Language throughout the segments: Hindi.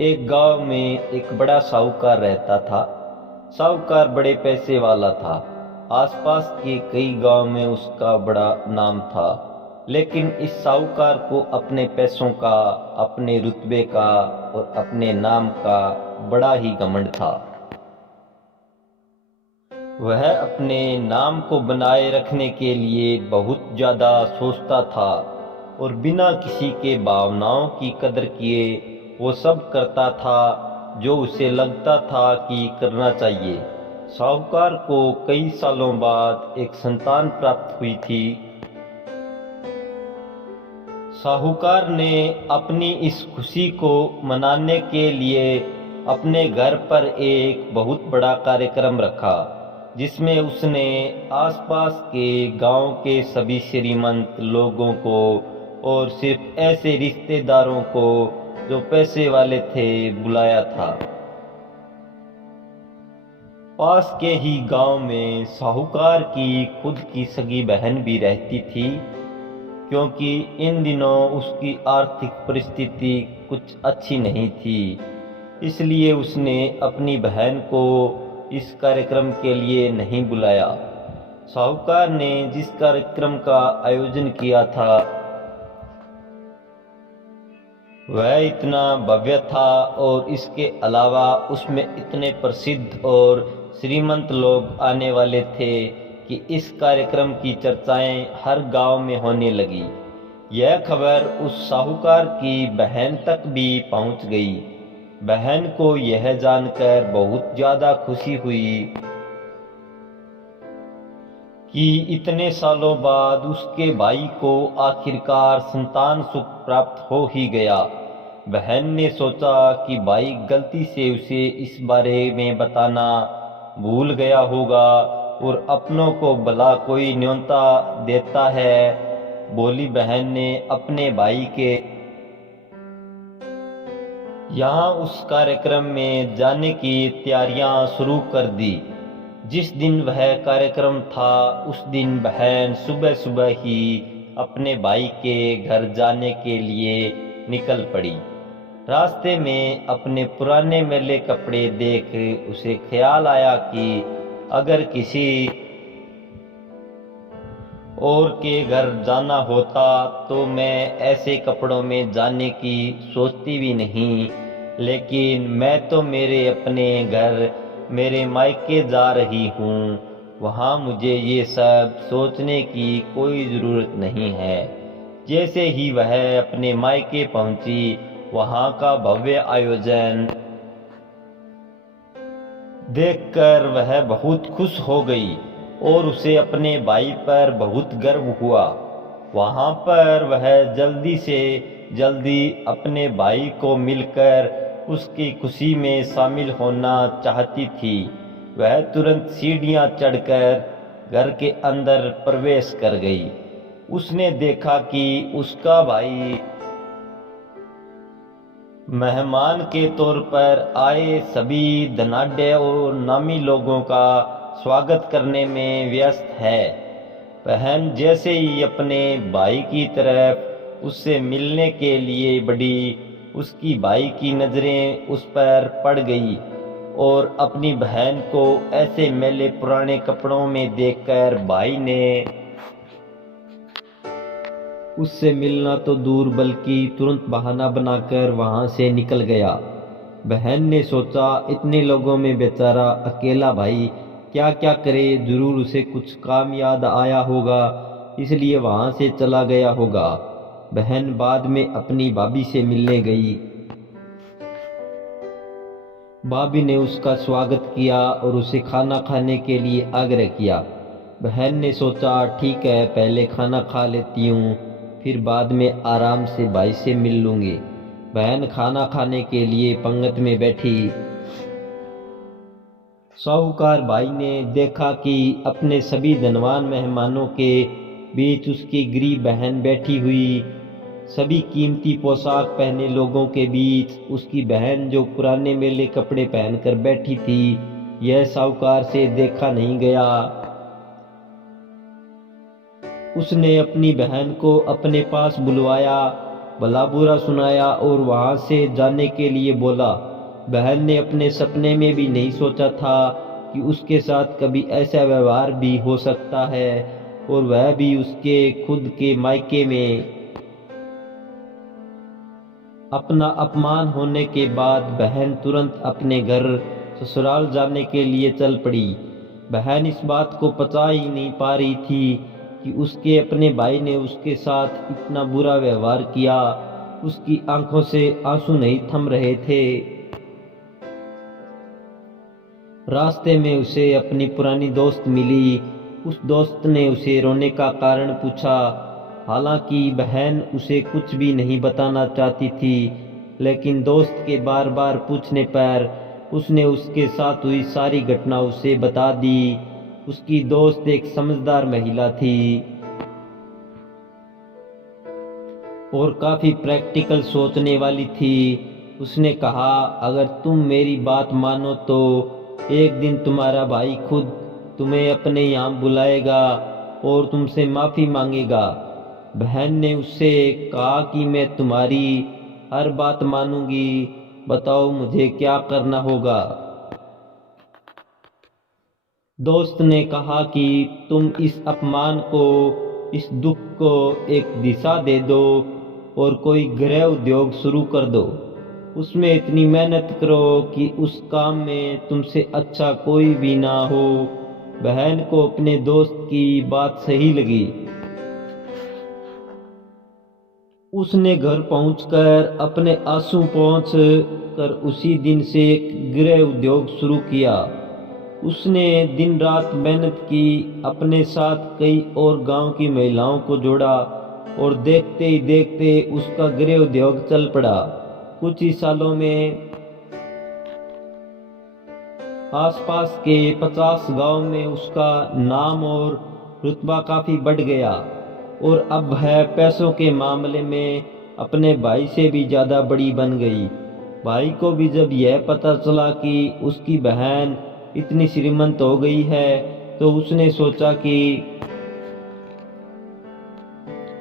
एक गांव में एक बड़ा साहूकार रहता था। साहूकार बड़े पैसे वाला था। आसपास के कई गांव में उसका बड़ा नाम था। लेकिन इस साहूकार को अपने पैसों का, अपने रुतबे का और अपने नाम का बड़ा ही घमंड था। वह अपने नाम को बनाए रखने के लिए बहुत ज़्यादा सोचता था और बिना किसी के भावनाओं की कदर किए वो सब करता था जो उसे लगता था कि करना चाहिए। साहूकार को कई सालों बाद एक संतान प्राप्त हुई थी। साहूकार ने अपनी इस खुशी को मनाने के लिए अपने घर पर एक बहुत बड़ा कार्यक्रम रखा, जिसमें उसने आसपास के गांव के सभी श्रीमंत लोगों को और सिर्फ ऐसे रिश्तेदारों को जो पैसे वाले थे बुलाया था। पास के ही गांव में साहूकार की खुद की सगी बहन भी रहती थी। क्योंकि इन दिनों उसकी आर्थिक परिस्थिति कुछ अच्छी नहीं थी, इसलिए उसने अपनी बहन को इस कार्यक्रम के लिए नहीं बुलाया। साहूकार ने जिस कार्यक्रम का आयोजन किया था वह इतना भव्य था और इसके अलावा उसमें इतने प्रसिद्ध और श्रीमंत लोग आने वाले थे कि इस कार्यक्रम की चर्चाएं हर गांव में होने लगी। यह खबर उस साहूकार की बहन तक भी पहुंच गई। बहन को यह जानकर बहुत ज़्यादा खुशी हुई कि इतने सालों बाद उसके भाई को आखिरकार संतान सुख प्राप्त हो ही गया। बहन ने सोचा कि भाई गलती से उसे इस बारे में बताना भूल गया होगा और अपनों को भला कोई न्योता देता है। बोली बहन ने अपने भाई के यहाँ उस कार्यक्रम में जाने की तैयारियां शुरू कर दी। जिस दिन वह कार्यक्रम था उस दिन बहन सुबह सुबह ही अपने भाई के घर जाने के लिए निकल पड़ी। रास्ते में अपने पुराने मैले कपड़े देख उसे ख्याल आया कि अगर किसी और के घर जाना होता तो मैं ऐसे कपड़ों में जाने की सोचती भी नहीं, लेकिन मैं तो मेरे अपने घर, मेरे मायके जा रही हूँ, वहाँ मुझे ये सब सोचने की कोई ज़रूरत नहीं है। जैसे ही वह अपने मायके पहुँची, वहाँ का भव्य आयोजन देखकर वह बहुत खुश हो गई और उसे अपने भाई पर बहुत गर्व हुआ। वहाँ पर वह जल्दी से जल्दी अपने भाई को मिलकर उसकी खुशी में शामिल होना चाहती थी। वह तुरंत सीढ़ियाँ चढ़कर घर के अंदर प्रवेश कर गई। उसने देखा कि उसका भाई मेहमान के तौर पर आए सभी धनाढ्य और नामी लोगों का स्वागत करने में व्यस्त है। बहन जैसे ही अपने भाई की तरफ उससे मिलने के लिए बढ़ी, उसकी भाई की नज़रें उस पर पड़ गई और अपनी बहन को ऐसे मैले पुराने कपड़ों में देखकर भाई ने उससे मिलना तो दूर बल्कि तुरंत बहाना बनाकर वहां से निकल गया। बहन ने सोचा इतने लोगों में बेचारा अकेला भाई क्या क्या करे, जरूर उसे कुछ काम याद आया होगा, इसलिए वहां से चला गया होगा। बहन बाद में अपनी भाभी से मिलने गई। भाभी ने उसका स्वागत किया और उसे खाना खाने के लिए आग्रह किया। बहन ने सोचा ठीक है, पहले खाना खा लेती हूँ, फिर बाद में आराम से भाई से मिल लूँगी। बहन खाना खाने के लिए पंगत में बैठी। साहूकार भाई ने देखा कि अपने सभी धनवान मेहमानों के बीच उसकी गरीब बहन बैठी हुई। सभी कीमती पोशाक पहने लोगों के बीच उसकी बहन जो पुराने मेले कपड़े पहनकर बैठी थी, यह साहूकार से देखा नहीं गया। उसने अपनी बहन को अपने पास बुलवाया भला बुरा सुनाया और वहां से जाने के लिए बोला। बहन ने अपने सपने में भी नहीं सोचा था कि उसके साथ कभी ऐसा व्यवहार भी हो सकता है, और वह भी उसके खुद के मायके में। अपना अपमान होने के बाद बहन तुरंत अपने घर ससुराल जाने के लिए चल पड़ी। बहन इस बात को पचा ही नहीं पा रही थी कि उसके अपने भाई ने उसके साथ इतना बुरा व्यवहार किया। उसकी आंखों से आंसू नहीं थम रहे थे। रास्ते में उसे अपनी पुरानी दोस्त मिली। उस दोस्त ने उसे रोने का कारण पूछा। हालांकि बहन उसे कुछ भी नहीं बताना चाहती थी, लेकिन दोस्त के बार बार पूछने पर उसने उसके साथ हुई सारी घटना उसे बता दी। उसकी दोस्त एक समझदार महिला थी और काफी प्रैक्टिकल सोचने वाली थी। उसने कहा, अगर तुम मेरी बात मानो तो एक दिन तुम्हारा भाई खुद तुम्हें अपने यहाँ बुलाएगा और तुमसे माफी मांगेगा। बहन ने उससे कहा कि मैं तुम्हारी हर बात मानूंगी, बताओ मुझे क्या करना होगा। दोस्त ने कहा कि तुम इस अपमान को, इस दुख को एक दिशा दे दो और कोई गृह उद्योग शुरू कर दो। उसमें इतनी मेहनत करो कि उस काम में तुमसे अच्छा कोई भी ना हो। बहन को अपने दोस्त की बात सही लगी। उसने घर पहुंचकर अपने आंसू पोंछ कर उसी दिन से एक गृह उद्योग शुरू किया। उसने दिन रात मेहनत की, अपने साथ कई और गांव की महिलाओं को जोड़ा और देखते ही देखते उसका गृह उद्योग चल पड़ा। कुछ ही सालों में आसपास के 50 गांव में उसका नाम और रुतबा काफी बढ़ गया और अब वह पैसों के मामले में अपने भाई से भी ज्यादा बड़ी बन गई। भाई को भी जब यह पता चला कि उसकी बहन इतनी श्रीमंत हो गई है, तो उसने सोचा कि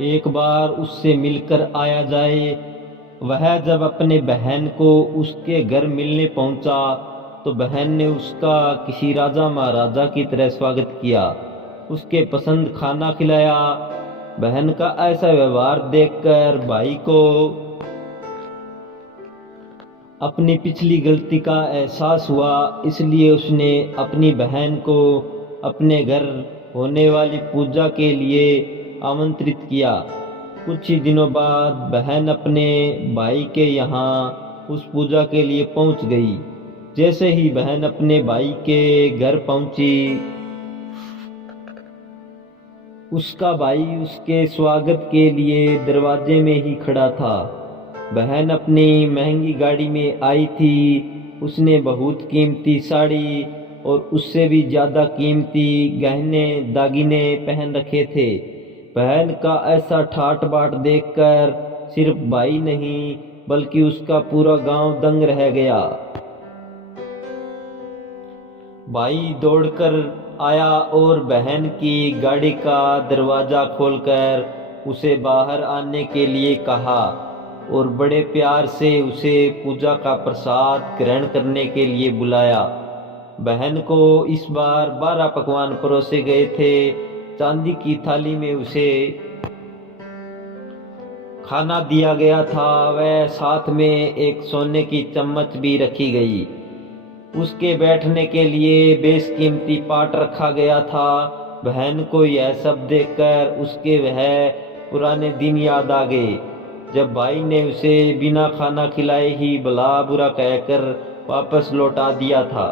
एक बार उससे मिलकर आया जाए। वह जब अपने बहन को उसके घर मिलने पहुंचा तो बहन ने उसका किसी राजा महाराजा की तरह स्वागत किया, उसके पसंद खाना खिलाया। बहन का ऐसा व्यवहार देखकर भाई को अपनी पिछली गलती का एहसास हुआ, इसलिए उसने अपनी बहन को अपने घर होने वाली पूजा के लिए आमंत्रित किया। कुछ ही दिनों बाद बहन अपने भाई के यहाँ उस पूजा के लिए पहुंच गई। जैसे ही बहन अपने भाई के घर पहुंची, उसका भाई उसके स्वागत के लिए दरवाजे में ही खड़ा था। बहन अपनी महंगी गाड़ी में आई थी। उसने बहुत कीमती साड़ी और उससे भी ज्यादा कीमती गहने दागिने पहन रखे थे। बहन का ऐसा ठाट बाट देखकर सिर्फ भाई नहीं बल्कि उसका पूरा गांव दंग रह गया। भाई दौड़कर आया और बहन की गाड़ी का दरवाजा खोलकर उसे बाहर आने के लिए कहा और बड़े प्यार से उसे पूजा का प्रसाद ग्रहण करने के लिए बुलाया। बहन को इस बार 12 पकवान परोसे गए थे। चांदी की थाली में उसे खाना दिया गया था, वह साथ में एक सोने की चम्मच भी रखी गई। उसके बैठने के लिए बेशकीमती पाट रखा गया था। बहन को यह सब देखकर उसके वह पुराने दिन याद आ गए, जब भाई ने उसे बिना खाना खिलाए ही भला बुरा कहकर वापस लौटा दिया था।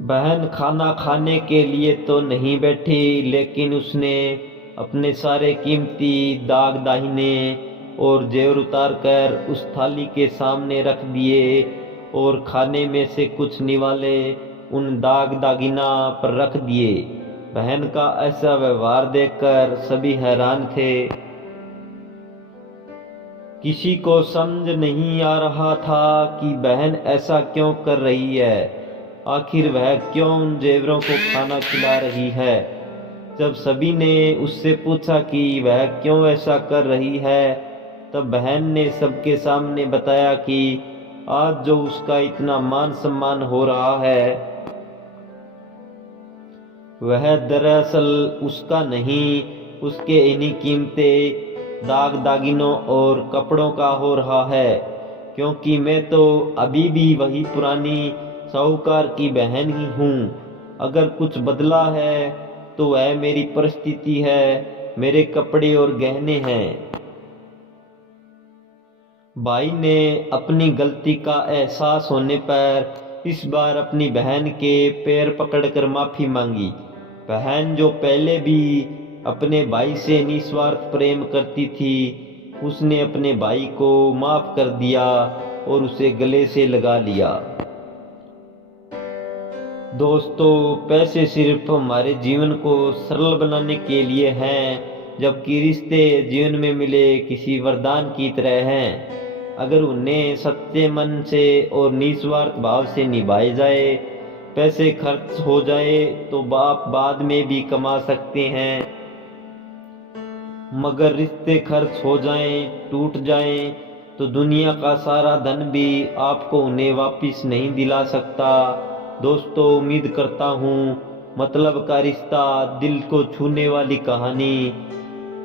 बहन खाना खाने के लिए तो नहीं बैठी, लेकिन उसने अपने सारे कीमती दाग दाहिने और जेवर उतार कर उस थाली के सामने रख दिए और खाने में से कुछ निवाले उन दाग दागिना पर रख दिए। बहन का ऐसा व्यवहार देखकर सभी हैरान थे। किसी को समझ नहीं आ रहा था कि बहन ऐसा क्यों कर रही है। आखिर वह क्यों उन जेवरों को खाना खिला रही है। जब सभी ने उससे पूछा कि वह क्यों ऐसा कर रही है, तब बहन ने सबके सामने बताया कि आज जो उसका इतना मान सम्मान हो रहा है वह दरअसल उसका नहीं, उसके इन्हीं कीमती दाग दागिनों और कपड़ों का हो रहा है। क्योंकि मैं तो अभी भी वही पुरानी साहूकार की बहन ही हूँ। अगर कुछ बदला है तो वह मेरी परिस्थिति है, मेरे कपड़े और गहने हैं। भाई ने अपनी गलती का एहसास होने पर इस बार अपनी बहन के पैर पकड़कर माफी मांगी। बहन जो पहले भी अपने भाई से निस्वार्थ प्रेम करती थी, उसने अपने भाई को माफ कर दिया और उसे गले से लगा लिया। दोस्तों, पैसे सिर्फ हमारे जीवन को सरल बनाने के लिए हैं, जबकि रिश्ते जीवन में मिले किसी वरदान की तरह हैं। अगर उन्हें सच्चे मन से और निस्वार्थ भाव से निभाए जाए, पैसे खर्च हो जाए तो आप बाद में भी कमा सकते हैं, मगर रिश्ते खर्च हो जाएं, टूट जाएं, तो दुनिया का सारा धन भी आपको उन्हें वापस नहीं दिला सकता। दोस्तों, उम्मीद करता हूँ मतलब का रिश्ता, दिल को छूने वाली कहानी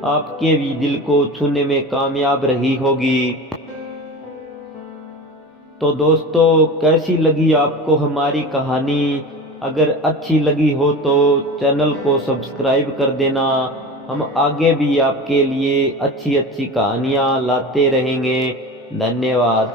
आपके भी दिल को छूने में कामयाब रही होगी। तो दोस्तों, कैसी लगी आपको हमारी कहानी? अगर अच्छी लगी हो तो चैनल को सब्सक्राइब कर देना। हम आगे भी आपके लिए अच्छी अच्छी कहानियाँ लाते रहेंगे। धन्यवाद।